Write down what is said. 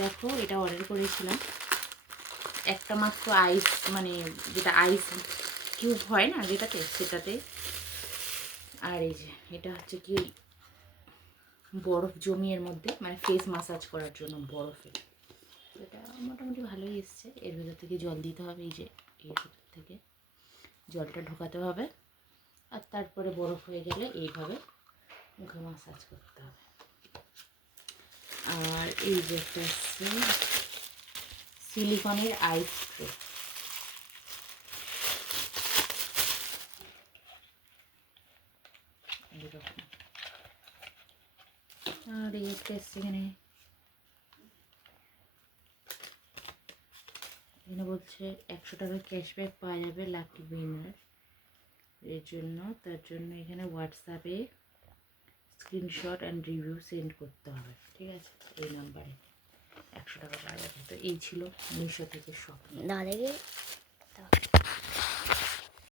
দেখো এটা অর্ডার করেছিলাম, একটা মাত্র আইস, মানে যেটা আইস কিউব হয় না যেটাতে, সেটাতে। আর এই যে এটা হচ্ছে কি বরফ জমিয়ে মধ্যে, মানে ফেস মাসাজ করার জন্য বরফে। এটা মোটামুটি ভালোই এসছে। এর ভেতর থেকে জল দিতে হবে, এই যে এর ভেতর থেকে জলটা ঢোকাতে হবে, আর তারপরে বরফ হয়ে গেলে এইভাবে মুখে মাসাজ করতে হবে। আর এই যে একটা হচ্ছে সিলিকনের আইস ট্রে, এইরকম। আর এই একটা এসছে এখানে, এখানে বলছে 100 টাকা ক্যাশব্যাক পাওয়া যাবে লাকি উইনার এর জন্য। তার জন্য এখানে হোয়াটসঅ্যাপে স্ক্রিনশট অ্যান্ড রিভিউ সেন্ড করতে হবে, ঠিক আছে? এই নাম্বারে 100 টাকা পাওয়া যাবে। তো এই ছিল মিশো থেকে শপিং। না দেখে